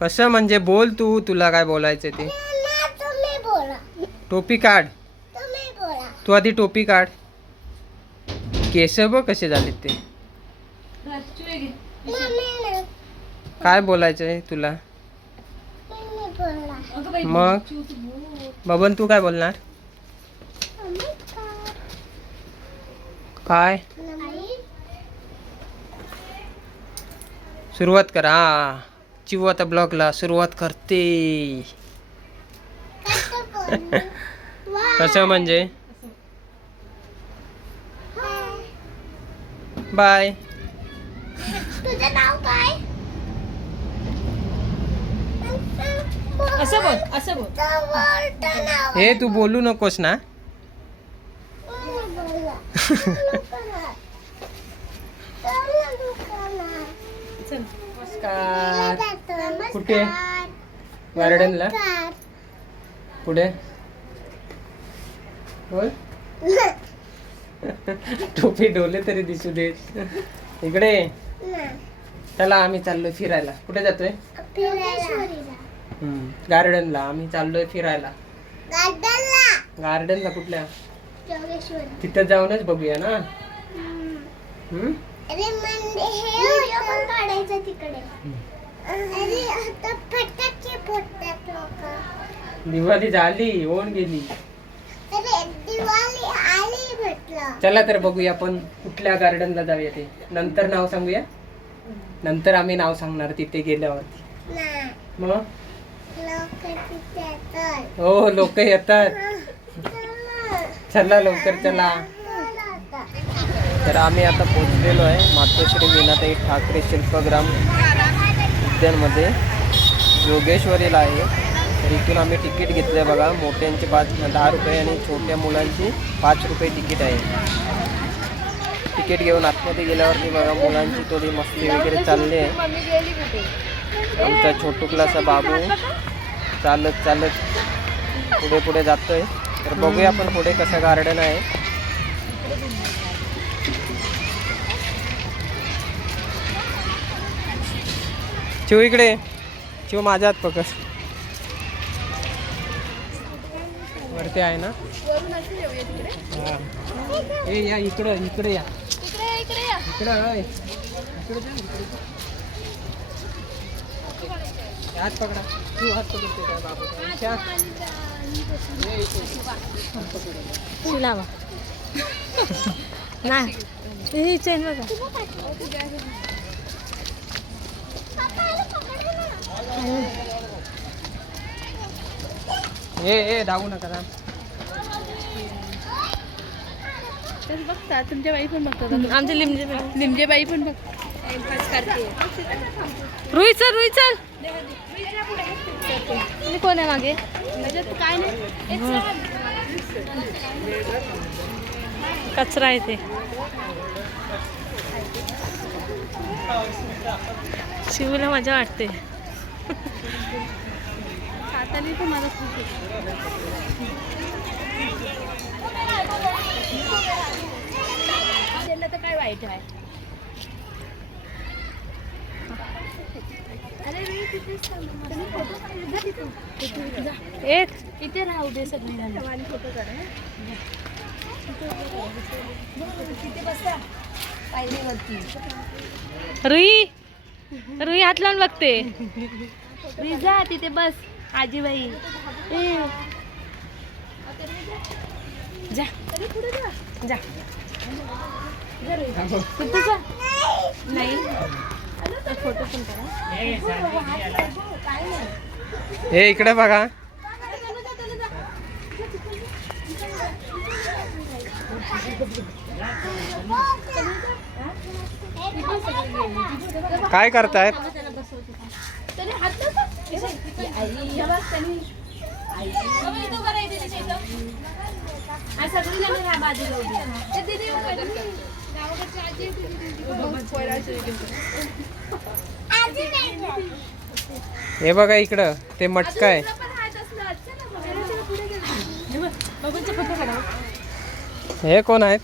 कसं म्हणजे बोल तू तुला काय बोलायचं ते? टोपी काढ. तू आधी टोपी काढ. केस बघ कसे झालेत ते. काय बोलायचं आहे तुला मग? बबन तू काय बोलणार? काय? सुरुवात कर. चिव आता ब्लॉगला सुरुवात करते. कसं बोलू वा कसं म्हणजे? हाय. बाय. तुझं नाव काय? असं बोल असं बोल. हे तू बोलू नकोस ना. नमस्कार. कुठे? गार्डनला. पुढे बोल टोपी डोले तरी दिसू दे इकडे. चला आम्ही चाललोय फिरायला कुठे जातोय फिरायला. गार्डनला आम्ही चाललोय फिरायला गार्डनला. गार्डनला कुठल्या जोगेश्वरी. तिथं जाऊनच बघूया ना हम्म. अरे हे व्हिडिओ पण काढायचा तिकडे दिवाळी झाली होऊन गेली. अरे दिवाळी आली म्हटलं. चला तर बघूया आपण कुठल्या गार्डनला जाऊया ते. नंतर नाव सांगूया? नंतर आम्ही नाव सांगणार तिथे गेल्यावरती मग? हो लोक येतात. चला. लवकर चला. तर आम्ही आता पोहोचलेलो आहे. मातोश्री मीनाताई ठाकरे शिल्पग्राम. उद्यानमध्ये योगेश्वरीला आहे. तर इथून आम्ही तिकीट घेतलं आहे बघा. मोठ्यांची पाच दहा रुपये आणि छोट्या मुलांची पाच रुपये तिकीट आहे. तिकीट घेऊन आतमध्ये गेल्यावरती बघा मुलांची थोडी मस्ती वगैरे चालली आहे. आमचा छोटुकलाचा बाबू चालत चालत पुढे पुढे जातोय. तर बघूया आपण पुढे कसं गार्डन आहे. चिव इकडे. चिव माझ्या हात पकड. वरती आहे ना? हा. ए या इकडं इकडे या. इकडं इकडे इकडे हात पकडा. तू हात पकडते काय लावा ही चेन बघा. ए ए धावू नका ना बघता तुमच्या बाई पण बघतात. आमच्या लिमजे लिमजे बाई पण बघ. रुई चल रुई चल. आणि कोण आहे मागे? काय नाही. कचरा आहे ते. शिवला मजा वाटते. साताली तर मला खूप त्याला तर काय वाईट आहे? ए इथे राहू दे सगळे फोटो रुई. रुई हात लावून बघते. जा तिथे बस आजीबाई. ए. जा. जा. नाही. फोटो पण करा. ए इकडे बघा. काय करतायत? हे बघा इकडं ते मटका आहे. हे कोण आहेत?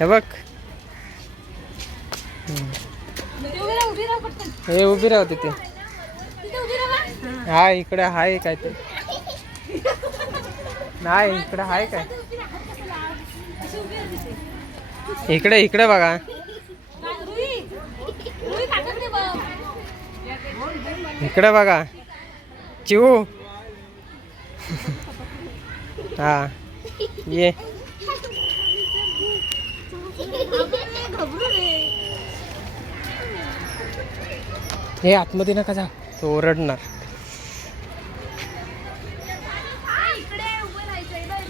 हे बघ. हे उभी राहू तिथे हा इकडे आहे काय ते नाही इकडे आहे काय? इकडे इकडे बघा. इकडे बघा. चिऊ. हा. ये. हे आतमध्ये नका जा. तो ओरडणार.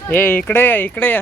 हे इकडे या इकडे या.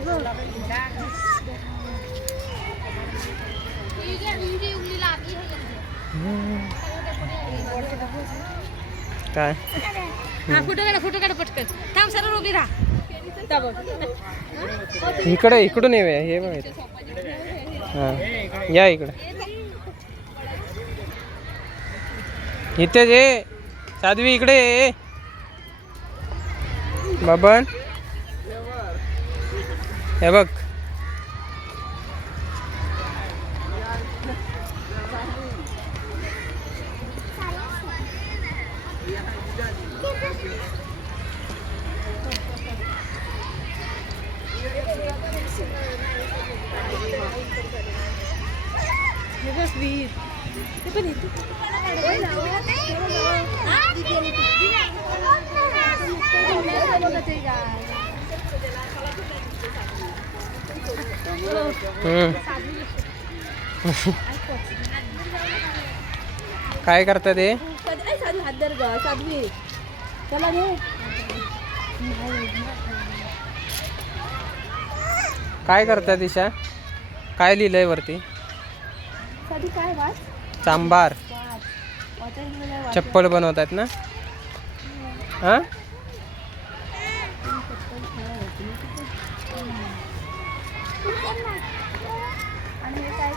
काय? फोटो काढा फोटो काढा पटकन. थांब सरळ उभी राहा. इकडे इकडून येऊया हे हा. या इकडे. इथेच ये. साध्वी इकडे बबन. हे बघ. काय करतात ते? काय करतात दिशा? काय लिहिलंय वरती? सांबार काय चांबार. चप्पल बनवतात ना? हा?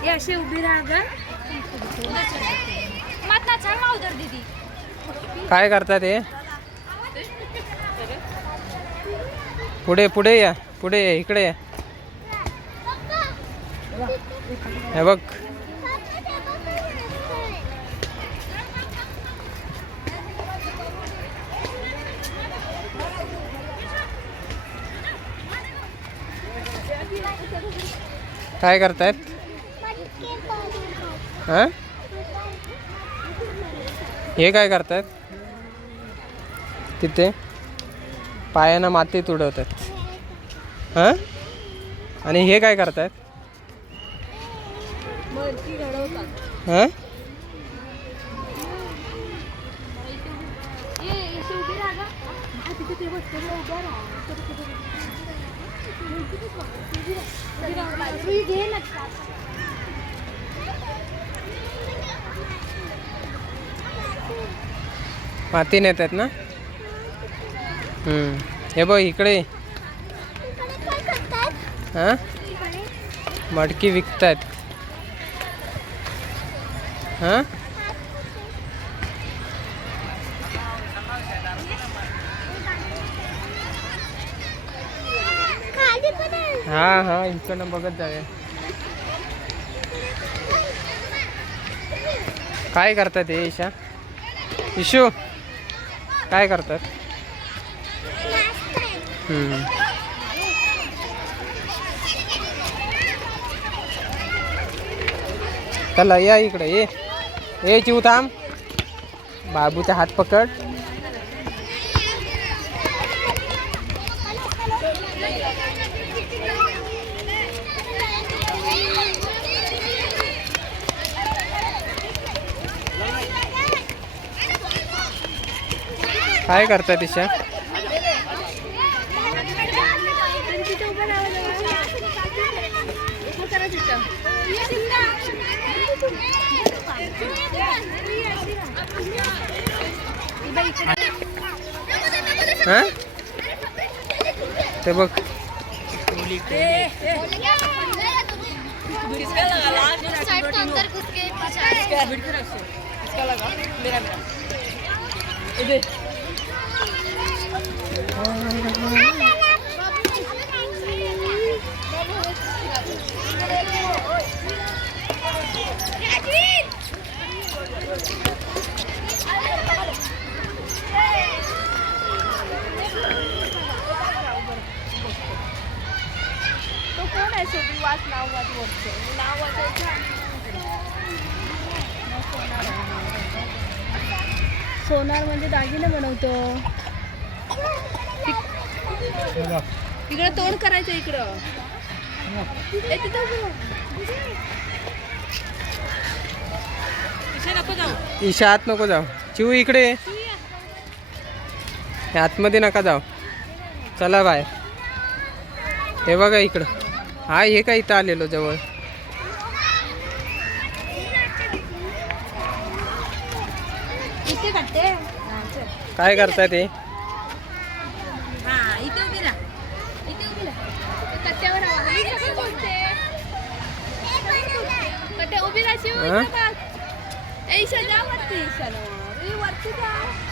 हे असे उभी दीदी. काय करतात हे पुढे पुढे या पुढे या इकडे या. हे बघ. काय करतायत? हां? हे काय करतात तिथे पायानं माती तुडवतात हां? आणि हे काय करतात मरकी हां? माती नेत आहेत ना. माती ना हम्म. हे बघ इकडे. हां? मडकी विकतायत. हां? हा हा हां हां इकडनं बघत जाऊया काय करतात हे ईशा? इशू? काय करतात? चला या इकडे ये. ये चिव थांब. बाबूचा हात पकड. काय करता दिशा? ते बघ. लगा मेरा मेरा सोनार म्हणजे दागिने बनवतो इकडं तोंड करायचं इकडं. ईशा आत नको जाऊ. चिऊ इकडे. आतमध्ये नका जाऊ. चला बाहेर हे बघा इकडं. हा हे काय इथं आलेलो जवळ. काय करताय ते हा इथे उभी राहा इथे उभी राहा कट्ट्यावर राहा. मी सगळं बोलते कट्ट्या उभी राहायची? इथं बघ. ए ईशा जा वरती ईशाला वरती जा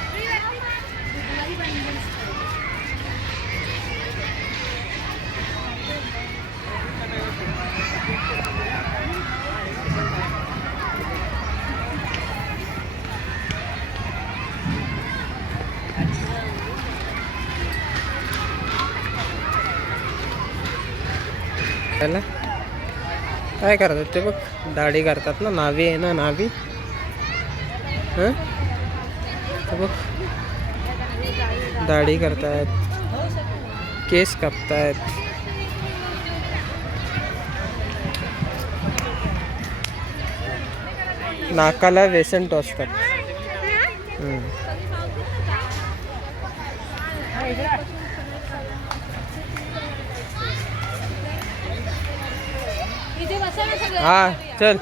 काय करतात ते बघ? दाढी करतात ना, नावी आहे ना, नावी. हं? बघ. दाढी करतायत. केस कापतायत. नाकाला वेसन टोचतात हा चल.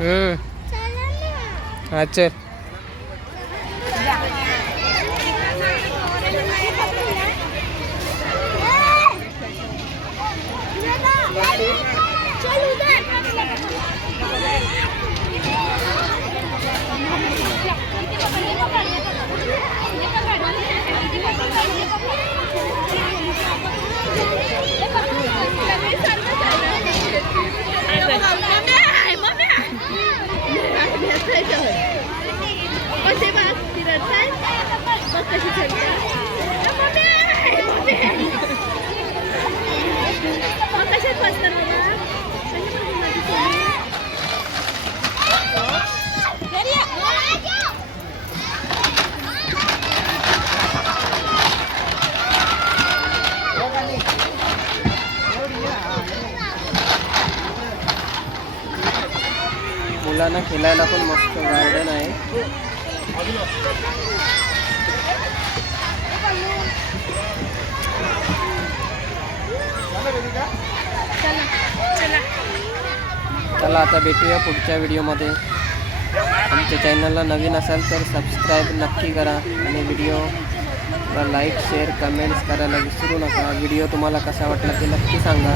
हम्म. हा चल. मुलांना पण मस्त गार्डन आहे. चला आता भेटूया पुढच्या व्हिडिओमध्ये आमच्या चॅनलला नवीन असाल तर सबस्क्राईब नक्की करा आणि व्हिडिओ लाईक शेअर कमेंट्स करायला विसरू नका. व्हिडिओ तुम्हाला कसा वाटला ते नक्की सांगा.